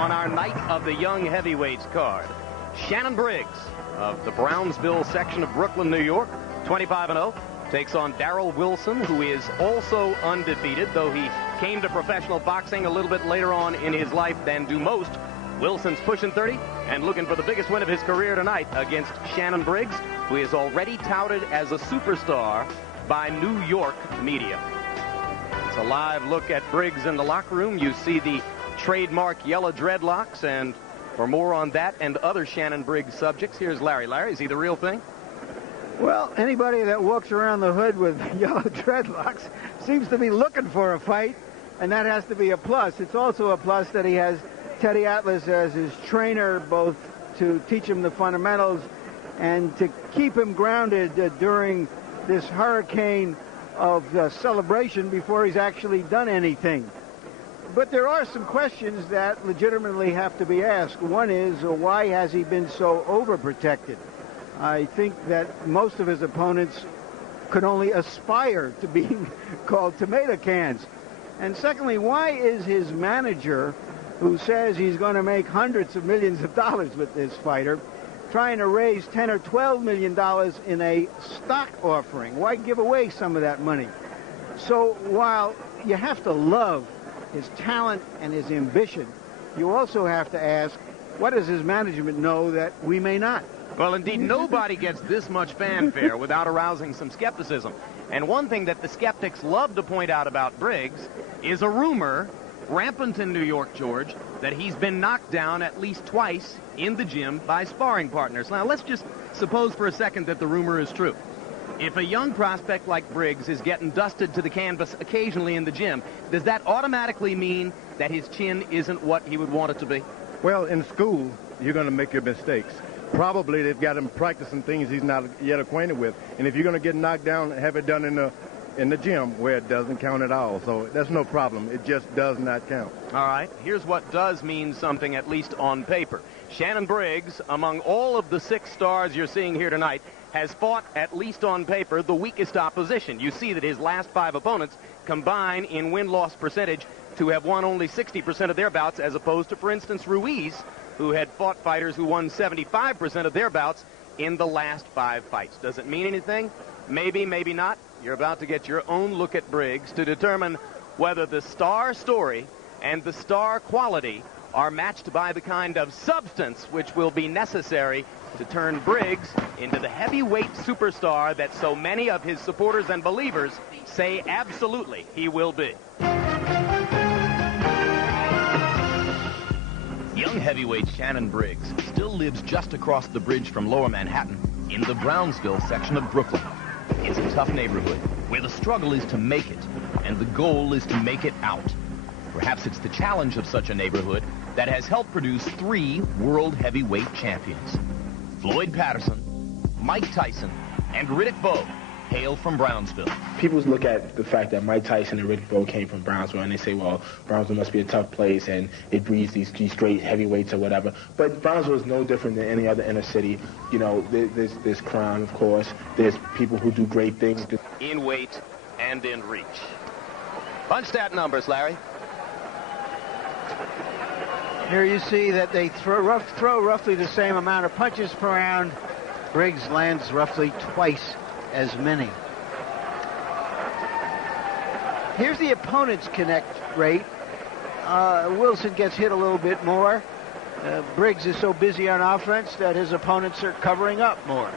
on our Night of the Young Heavyweights card. Shannon Briggs of the Brownsville section of Brooklyn, New York, 25-0, takes on Darroll Wilson, who is also undefeated, though he came to professional boxing a little bit later on in his life than do most. Wilson's pushing 30 and looking for the biggest win of his career tonight against Shannon Briggs, who is already touted as a superstar by New York media. It's a live look at Briggs in the locker room. You see the trademark yellow dreadlocks, and for more on that and other Shannon Briggs subjects, here's Larry. Larry, is he the real thing? Well, anybody that walks around the hood with yellow dreadlocks seems to be looking for a fight, and that has to be a plus. It's also a plus that he has Teddy Atlas as his trainer, both to teach him the fundamentals and to keep him grounded during this hurricane of celebration before he's actually done anything. But there are some questions that legitimately have to be asked. One is, why has he been so overprotected? I think that most of his opponents could only aspire to being called tomato cans. And secondly, why is his manager, who says he's going to make hundreds of millions of dollars with this fighter, trying to raise $10 or $12 million in a stock offering? Why give away some of that money? So while you have to love his talent and his ambition, you also have to ask, what does his management know that we may not? Well, indeed, nobody gets this much fanfare without arousing some skepticism. And one thing that the skeptics love to point out about Briggs is a rumor, rampant in New York, George, that he's been knocked down at least twice in the gym by sparring partners. Now, let's just suppose for a second that the rumor is true. If a young prospect like Briggs is getting dusted to the canvas occasionally in the gym, does that automatically mean that his chin isn't what he would want it to be? Well, in school, you're going to make your mistakes. Probably they've got him practicing things he's not yet acquainted with. And if you're going to get knocked down, have it done in the gym where it doesn't count at all. So that's no problem. It just does not count. All right. Here's what does mean something, at least on paper. Shannon Briggs, among all of the 6 stars you're seeing here tonight, has fought, at least on paper, the weakest opposition. You see that his last 5 opponents combine in win-loss percentage to have won only 60% of their bouts, as opposed to, for instance, Ruiz, who had fought fighters who won 75% of their bouts in the last 5 fights. Does it mean anything? Maybe, maybe not. You're about to get your own look at Briggs to determine whether the star story and the star quality are matched by the kind of substance which will be necessary to turn Briggs into the heavyweight superstar that so many of his supporters and believers say absolutely he will be. Young heavyweight Shannon Briggs still lives just across the bridge from Lower Manhattan in the Brownsville section of Brooklyn. It's a tough neighborhood where the struggle is to make it and the goal is to make it out. Perhaps it's the challenge of such a neighborhood that has helped produce 3 world heavyweight champions. Floyd Patterson, Mike Tyson, and Riddick Bowe hail from Brownsville. People look at the fact that Mike Tyson and Riddick Bowe came from Brownsville, and they say, well, Brownsville must be a tough place, and it breeds these great heavyweights or whatever. But Brownsville is no different than any other inner city. You know, there's crime, of course. There's people who do great things. In weight and in reach. Punch stat numbers, Larry. Here you see that they throw roughly the same amount of punches per round. Briggs lands roughly twice as many. Here's the opponent's connect rate. Wilson gets hit a little bit more. Briggs is so busy on offense that his opponents are covering up more.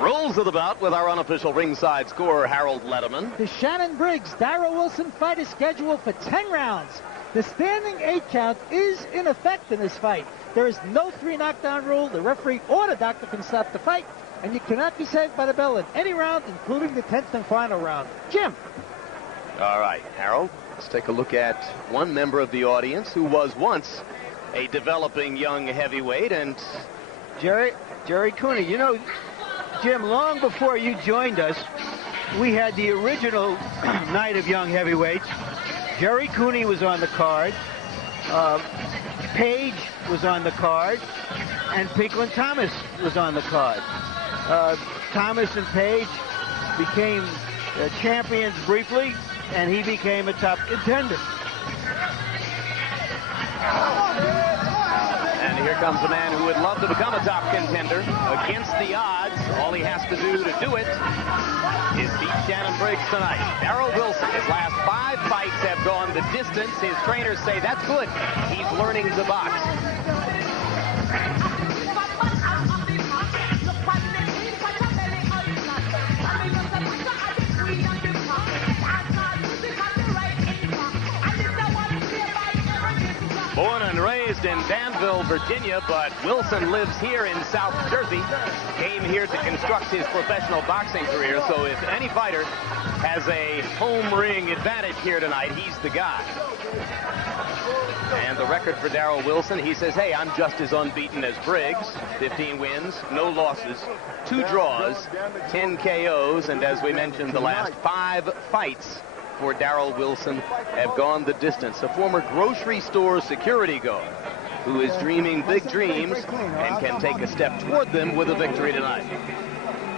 Rules of the bout with our unofficial ringside scorer, Harold Letterman. The Shannon Briggs-Darroll Wilson fight is scheduled for 10 rounds. The standing 8 count is in effect in this fight. There is no 3 knockdown rule. The referee or the doctor can stop the fight, and you cannot be saved by the bell in any round, including the 10th and final round. Jim. All right, Harold, let's take a look at one member of the audience who was once a developing young heavyweight, and Jerry Cooney. You know, Jim, long before you joined us, we had the original night of young heavyweights. Jerry Cooney was on the card. Page was on the card. And Pinklin Thomas was on the card. Thomas and Page became champions briefly, and he became a top contender. comes a man who would love to become a top contender against the odds. All he has to do it is beat Shannon Briggs tonight. Darroll Wilson, his last 5 fights have gone the distance. His trainers say that's good. He's learning to box. Born and raised in Danville, Virginia, but Wilson lives here in South Jersey. Came here to construct his professional boxing career, so if any fighter has a home ring advantage here tonight, he's the guy. And the record for Darroll Wilson, he says, hey, I'm just as unbeaten as Briggs. 15 wins, no losses, 2 draws, 10 KOs, and as we mentioned, the last 5 fights for Darroll Wilson have gone the distance. A former grocery store security guard who is dreaming big dreams and can take a step toward them with a victory tonight.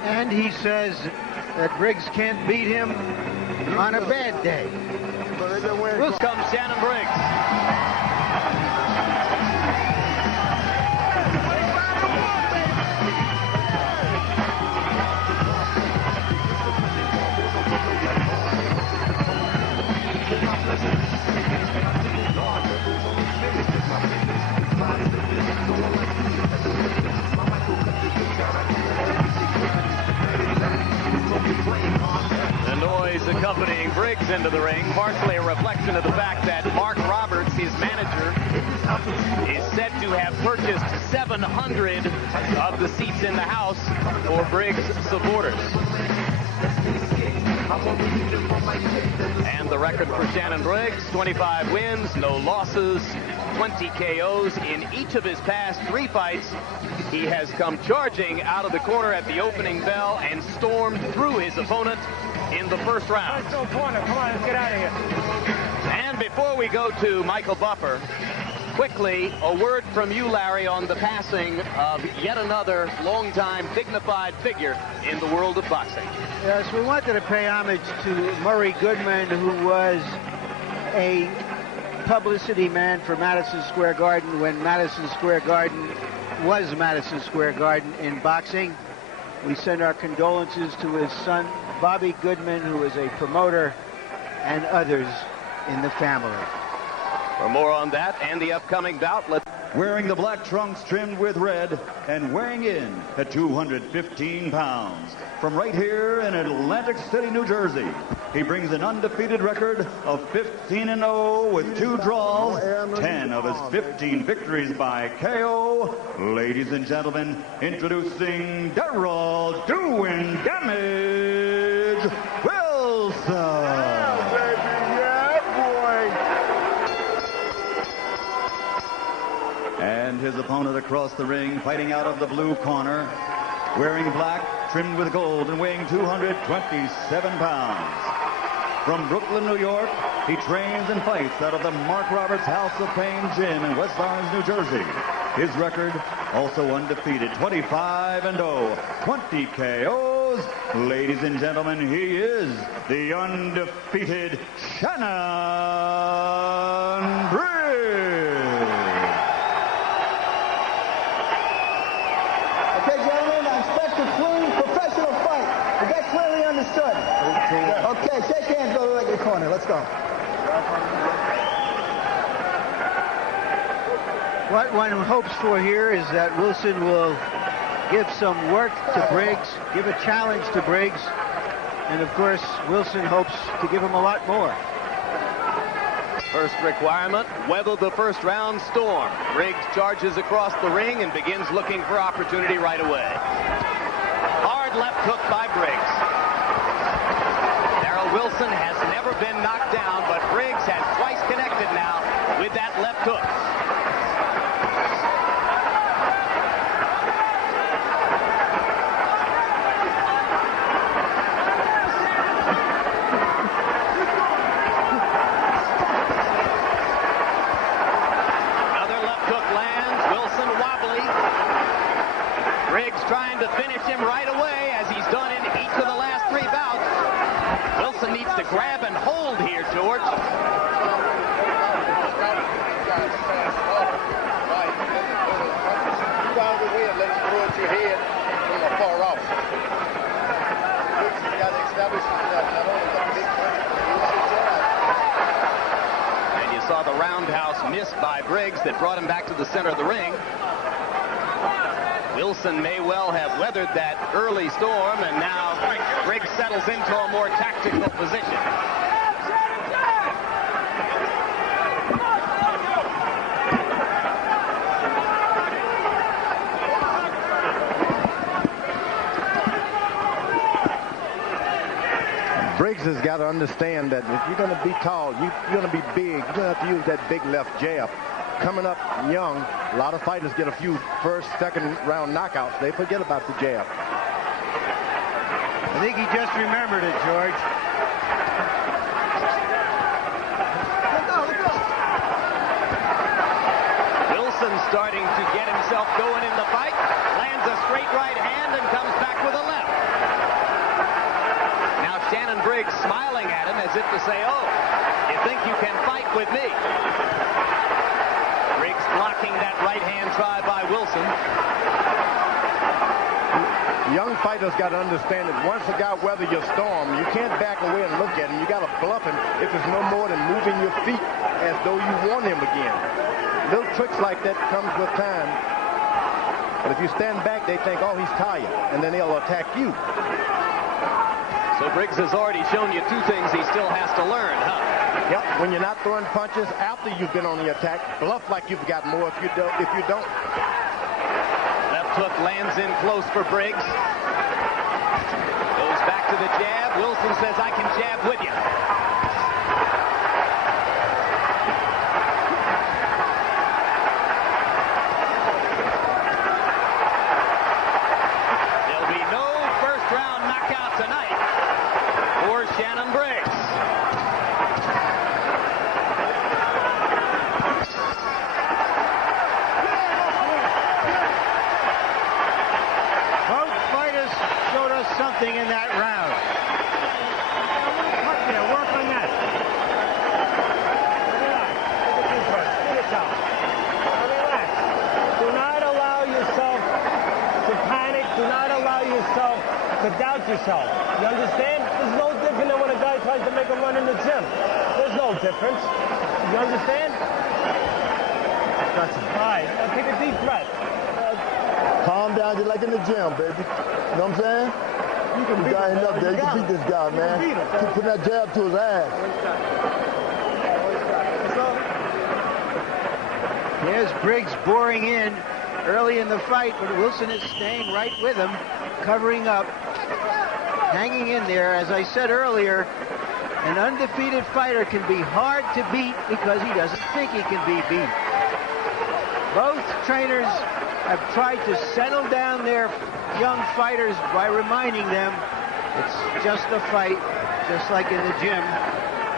And he says that Briggs can't beat him on a bad day. Here comes Shannon Briggs. The noise accompanying Briggs into the ring, partially a reflection of the fact that Mark Roberts, his manager, is said to have purchased 700 of the seats in the house for Briggs supporters. And the record for Shannon Briggs, 25 wins, no losses, 20 KOs. In each of his past 3 fights, he has come charging out of the corner at the opening bell and stormed through his opponent in the first round. No corner. Come on, let's get out of here. And before we go to Michael Buffer, quickly, a word from you, Larry, on the passing of yet another longtime dignified figure in the world of boxing. Yes, we wanted to pay homage to Murray Goodman, who was a publicity man for Madison Square Garden when Madison Square Garden was Madison Square Garden in boxing. We send our condolences to his son, Bobby Goodman, who is a promoter, and others in the family. For more on that and the upcoming bout, let's... Wearing the black trunks trimmed with red and weighing in at 215 pounds. From right here in Atlantic City, New Jersey, he brings an undefeated record of 15-0 with 2 draws, 10 of his 15 victories by KO. Ladies and gentlemen, introducing Darroll doing damage Wilson. And his opponent across the ring, fighting out of the blue corner, wearing black, trimmed with gold, and weighing 227 pounds. From Brooklyn, New York, he trains and fights out of the Mark Roberts House of Pain Gym in West Orange, New Jersey. His record, also undefeated, 25-0, 20 KOs. Ladies and gentlemen, he is the undefeated Shannon Briggs. Okay, shake hands, go to the corner. Let's go. What one hopes for here is that Wilson will give some work to Briggs, give a challenge to Briggs, and of course, Wilson hopes to give him a lot more. First requirement, weather the first round storm. Briggs charges across the ring and begins looking for opportunity right away. Hard left hook by Briggs. Wilson has never been knocked down, but Briggs has twice connected now with that left hook. Another left hook lands. Wilson wobbly. Briggs trying to finish him right away, as he's done in each of the last 3 bouts. Wilson needs to grab and hold here, George. missed by Briggs that brought him back to the center of the ring. Wilson may well have weathered that early storm, and now Briggs settles into a more tactical position. Briggs has got to understand that if you're going to be tall, you're going to be big, you're going to have to use that big left jab. Coming up young, a lot of fighters get a few first, second round knockouts. They forget about the jab. I think he just remembered it, George. Wilson starting to get himself going in the fight. Lands a straight right hand and comes back with a left. Now Shannon Briggs smiling at him as if to say, oh, you think you can fight with me? Briggs blocking that right-hand try by Wilson. Young fighters got to understand that once a guy weathers your storm, you can't back away and look at him. You got to bluff him if it's no more than moving your feet as though you want him again. Little tricks like that comes with time. But if you stand back, they think, oh, he's tired, and then they'll attack you. So Briggs has already shown you two things he still has to learn, huh? Yep, when you're not throwing punches after you've been on the attack, bluff like you've got more if you don't. Left hook lands in close for Briggs. Goes back to the jab. Wilson says, I can jab with you. There'll be no first round knockout tonight for Shannon Briggs. Something in that round. Yeah, work on that. Relax. Do not allow yourself to panic. Do not allow yourself to doubt yourself. You understand? There's no different than when a guy tries to make a run in the gym. There's no difference. You understand? That's it. All right. Now take a deep breath. Calm down, just like in the gym, baby. You know what I'm saying? You can beat him up there. You can beat this guy, man. Keep putting that jab to his ass. Here's Briggs boring in early in the fight, but Wilson is staying right with him, covering up, hanging in there. As I said earlier, an undefeated fighter can be hard to beat because he doesn't think he can be beat. Both trainers have tried to settle down their young fighters by reminding them it's just a fight, just like in the gym,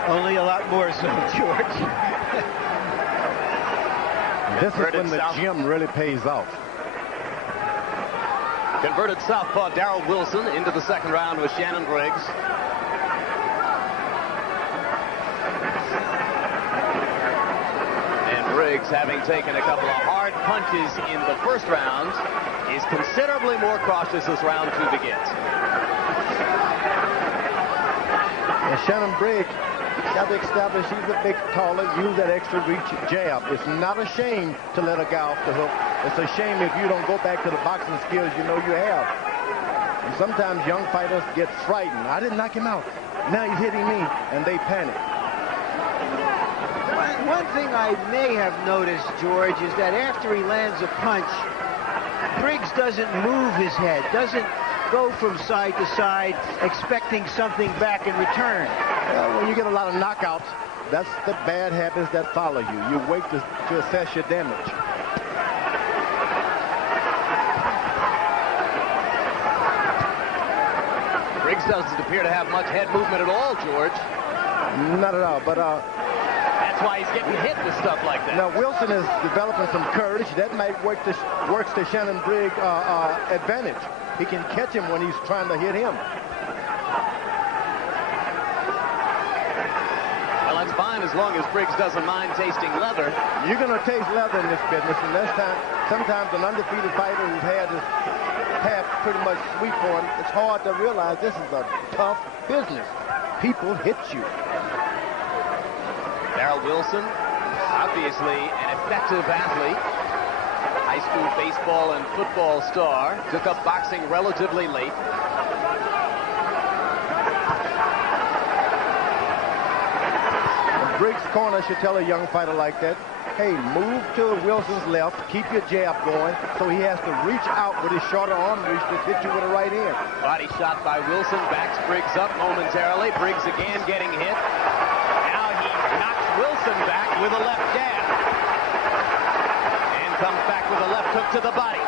only a lot more so, George. This is when the gym really pays off. Converted southpaw Darroll Wilson into the second round with Shannon Briggs. And Briggs, having taken a couple of hard punches in the first round, is considerably more cautious as round two begins. And Shannon Briggs got to establish he's a bit taller, use that extra reach jab. It's not a shame to let a guy off the hook. It's a shame if you don't go back to the boxing skills you know you have. And sometimes young fighters get frightened. I didn't knock him out. Now he's hitting me, and they panic. One thing I may have noticed, George, is that after he lands a punch, Briggs doesn't move his head, doesn't go from side to side expecting something back in return. Well, when you get a lot of knockouts, that's the bad habits that follow you. You wait to assess your damage. Briggs doesn't appear to have much head movement at all, George. Not at all, but that's why he's getting hit with stuff like that. Now, Wilson is developing some courage. That might works to Shannon Briggs' advantage. He can catch him when he's trying to hit him. Well, that's fine as long as Briggs doesn't mind tasting leather. You're going to taste leather in this business, and sometimes an undefeated fighter who's had his path pretty much sweet for him, it's hard to realize this is a tough business. People hit you. Darroll Wilson Obviously an effective athlete. High school baseball and football star. Took up boxing relatively late. Briggs' corner should tell a young fighter like that, hey, move to Wilson's left, keep your jab going, so he has to reach out with his shorter arm reach to hit you with a right hand. Body shot by Wilson, backs Briggs up momentarily. Briggs again getting hit. Now he knocks Wilson back with a left jab. And comes back with a left hook to the body.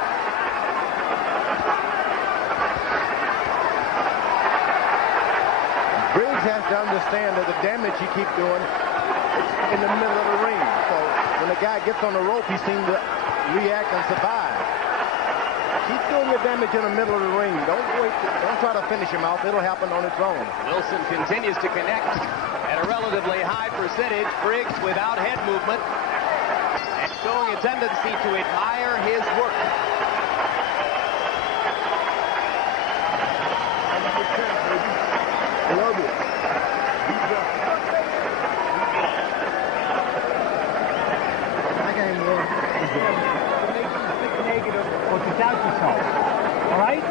Briggs has to understand that the damage he keeps doing is in the middle of the ring. So when the guy gets on the rope, he seems to react and survive. Keep doing your damage in the middle of the ring. Don't wait. Don't try to finish him off. It'll happen on its own. Wilson continues to connect at a relatively high percentage. Briggs without head movement and showing a tendency to admire his work. Love it. I got him more. To make you think negative or to doubt yourself. All right?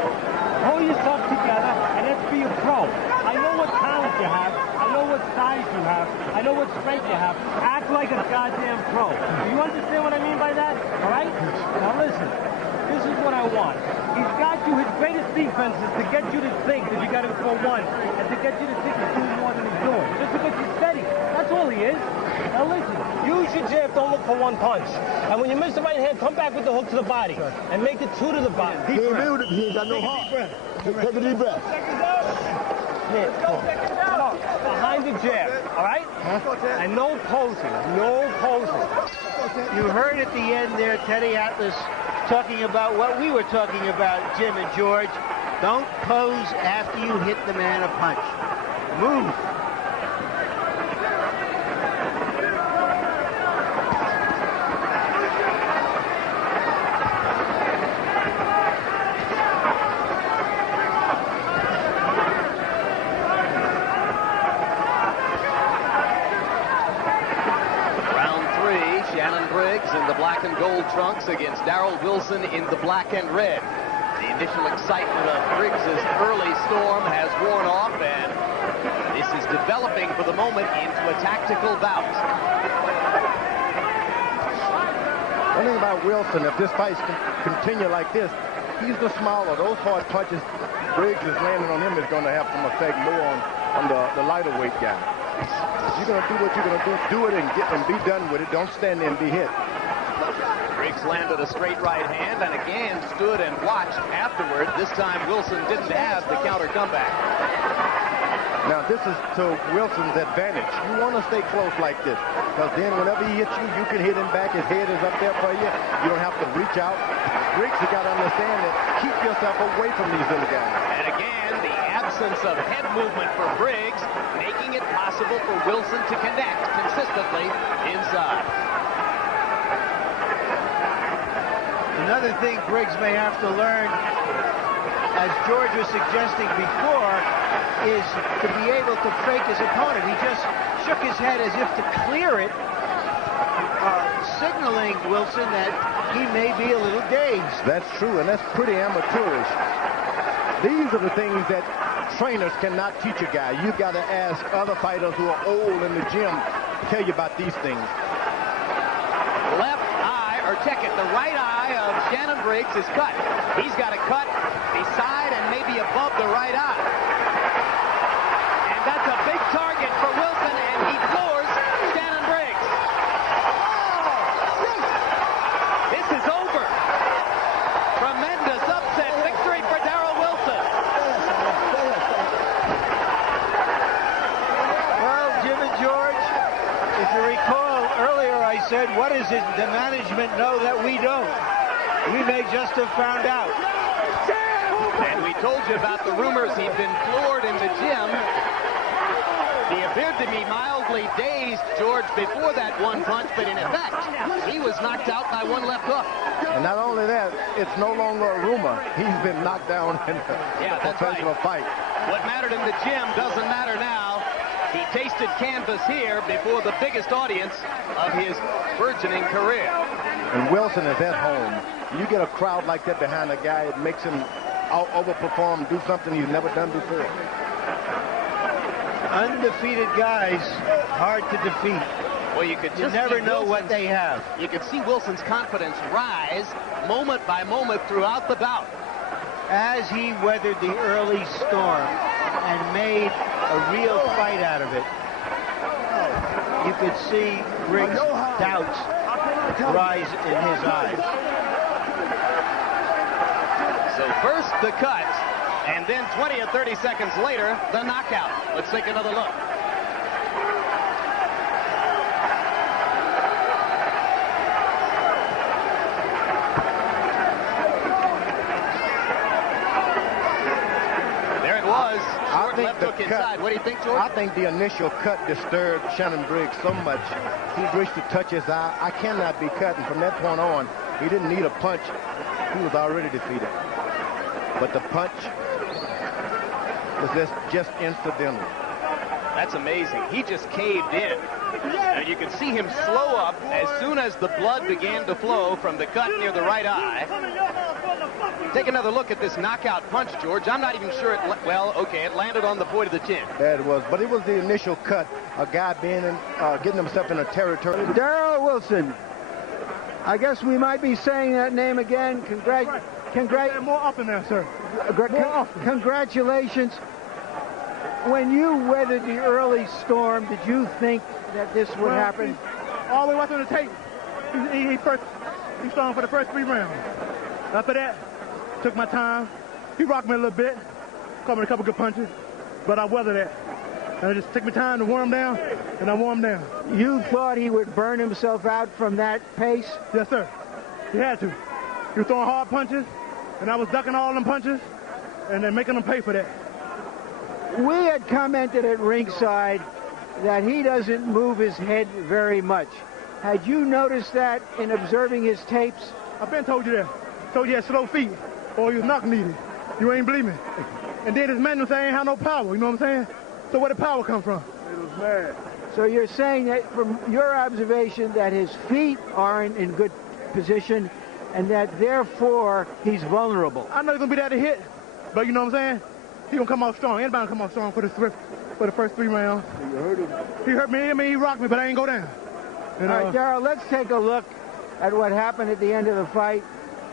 Pull yourself together and let's be a pro. I know what talent you have. I know what size you have. I know what strength you have. Act like a goddamn pro. Do you understand what I mean by that? All right? Now listen. This is what I want. He's got you. His greatest defense is to get you to think that you got him for one, and to get you to think he's doing more than he's doing. Just because he's steady. That's all he is. Now listen, use your jab, don't look for one punch. And when you miss the right hand, come back with the hook to the body. And make it two to the body. He ain't got no heart. Take a deep breath. Here, come on. Behind the jab, all right? And no posing. No posing. You heard at the end there Teddy Atlas talking about what we were talking about, Jim and George. Don't pose after you hit the man a punch. Move. Shannon Briggs in the black and gold trunks against Darroll Wilson in the black and red. The initial excitement of Briggs' early storm has worn off, and this is developing for the moment into a tactical bout. One thing about Wilson, if this fight can continue like this, he's the smaller. Those hard punches Briggs is landing on him is going to have some effect more on the lighter weight guy. If you're going to do what you're going to do it and be done with it. Don't stand there and be hit. Briggs landed a straight right hand and again stood and watched afterward. This time Wilson didn't have the counter comeback. Now this is to Wilson's advantage. You want to stay close like this, because then whenever he hits you, you can hit him back. His head is up there for you. You don't have to reach out. Briggs has got to understand that. Keep yourself away from these little guys. And again, the absence of head movement for Briggs, making it possible for Wilson to connect consistently inside. Another thing Briggs may have to learn, as George was suggesting before, is to be able to fake his opponent. He just shook his head as if to clear it, signaling Wilson that he may be a little dazed. That's true, and that's pretty amateurish. These are the things that trainers cannot teach a guy. You've got to ask other fighters who are old in the gym to tell you about these things. Left eye, or check it, the right eye of Shannon Briggs is cut. He's got a cut beside and maybe above the right eye. And that's a big target for Wilson, and he floors Shannon Briggs. This is over. Tremendous upset victory for Darroll Wilson. Well, Jim and George, if you recall earlier I said, what is it the management know that we don't? We may just have found out. And we told you about the rumors he'd been floored in the gym. He appeared to be mildly dazed, George, before that one punch, but in effect, he was knocked out by one left hook. And not only that, it's no longer a rumor. He's been knocked down in a professional fight. What mattered in the gym doesn't matter now. He tasted canvas here before the biggest audience of his burgeoning career. And Wilson is at home. You get a crowd like that behind a guy, it makes him overperform, do something he's never done before. Undefeated guys, hard to defeat. Well, you never know what they have. You could see Wilson's confidence rise moment by moment throughout the bout. As he weathered the early storm and made a real fight out of it, you could see Briggs' doubts rise in his eyes. So first the cut, and then 20 or 30 seconds later, the knockout. Let's take another look. There it was. Short left hook inside. What do you think, George? I think the initial cut disturbed Shannon Briggs so much. He reached to touch his eye. I cannot be cut. And from that point on, he didn't need a punch. He was already defeated. But the punch was just incidental. That's amazing. He just caved in. And you could see him slow up as soon as the blood began to flow from the cut near the right eye. Take another look at this knockout punch, George. I'm not even sure it landed on the point of the chin. That it was. But it was the initial cut. A guy being in, getting himself in a territory. Darroll Wilson. I guess we might be saying that name again. More often there, sir. Congratulations. When you weathered the early storm, did you think that this would happen? All the way watching the tape. He strong for the first 3 rounds. After that, took my time. He rocked me a little bit. Caught me a couple good punches. But I weathered that. And it just took me time to warm down, and I warmed down. You thought he would burn himself out from that pace? Yes, sir. He had to. He was throwing hard punches, and I was ducking all them punches, and then making them pay for that. We had commented at ringside that he doesn't move his head very much. Had you noticed that in observing his tapes? I've been told you that. Told you had slow feet, or you was knock needed. You ain't believe me. And then his manual say ain't have no power, you know what I'm saying? So where did power come from? It was mad. So you're saying that from your observation that his feet aren't in good position and that therefore he's vulnerable. I know he's gonna be there to hit, but you know what I'm saying? He gonna come out strong. Anybody gonna come out strong for the first 3 rounds. You hurt him. He hurt me. I mean, he rocked me, but I ain't go down. All right, Darroll, let's take a look at what happened at the end of the fight.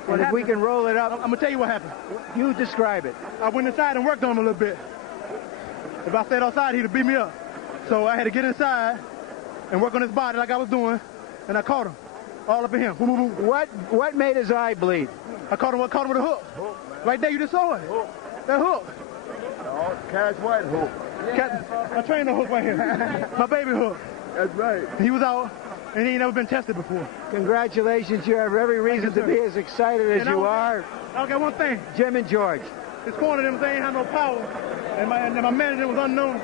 And if we can roll it up. I'm gonna tell you what happened. You describe it. I went inside and worked on him a little bit. If I stayed outside, he'd have beat me up. So I had to get inside and work on his body like I was doing, and I caught him. All up in him. Boom, boom, boom. What made his eye bleed? I caught him with a hook. Right there, you just saw it. That hook. Cash White hook. I trained the hook right here. My baby hook. That's right. He was out, and he ain't never been tested before. Congratulations. You have every reason to be as excited as you are. I got one thing. Jim and George. This corner, them, they ain't have no power, and my manager was unknown.